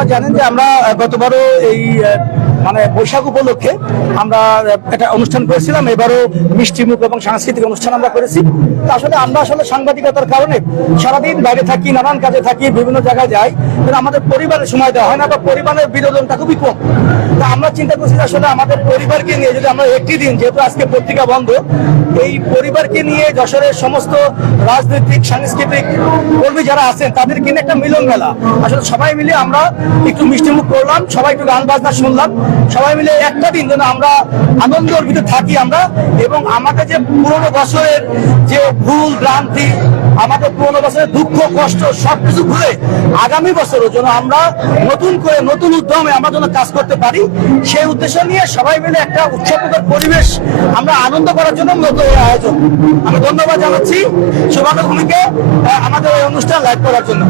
আপনারা জানেন যে আমরা গতবারও এই মানে বৈশাখ উপলক্ষে আমরা একটা অনুষ্ঠান করেছিলাম, এবারও মিষ্টিমুখ এবং সাংস্কৃতিক অনুষ্ঠান আমরা করেছি। তো আসলে আমরা সাংবাদিকতার কারণে সারাদিন বাইরে থাকি, নানান কাজে থাকি, বিভিন্ন জায়গায় যাই, কিন্তু আমাদের পরিবারের সময় দেওয়া হয় না বা পরিবারের বিনোদনটা খুবই কম। তা আমরা চিন্তা করছি আসলে আমাদের পরিবারকে নিয়ে যদি আমরা একটি দিন, যেহেতু আজকে পত্রিকা বন্ধ, এই পরিবারকে নিয়ে যশোরের সমস্ত রাজনৈতিক সাংস্কৃতিক কর্মী যারা আছেন তাদেরকে নিয়ে একটা মিলন মেলা, আসলে সবাই মিলে আমরা একটু মিষ্টিমুখ করলাম, সবাই একটু গান বাজনা শুনলাম, সবাই মিলে একটা দিন যেন আমরা আনন্দের ভিতরে থাকি আমরা, এবং আমাদের যে পুরোনো বছরের যে ভুল ভ্রান্তি, আমাদের পুরোনো বছরের দুঃখ কষ্ট সবকিছু ভুলে আগামী বছরও যেন আমরা নতুন করে নতুন উদ্যমে আমরা যেন কাজ করতে পারি, সেই উদ্দেশ্য নিয়ে সবাই মিলে একটা উৎসবমুখর পরিবেশ আমরা আনন্দ করার জন্য মূলত এই আয়োজন। আমি ধন্যবাদ জানাচ্ছি সুবর্ণ ভূমিকে আমাদের এই অনুষ্ঠান লাইভ করার জন্য।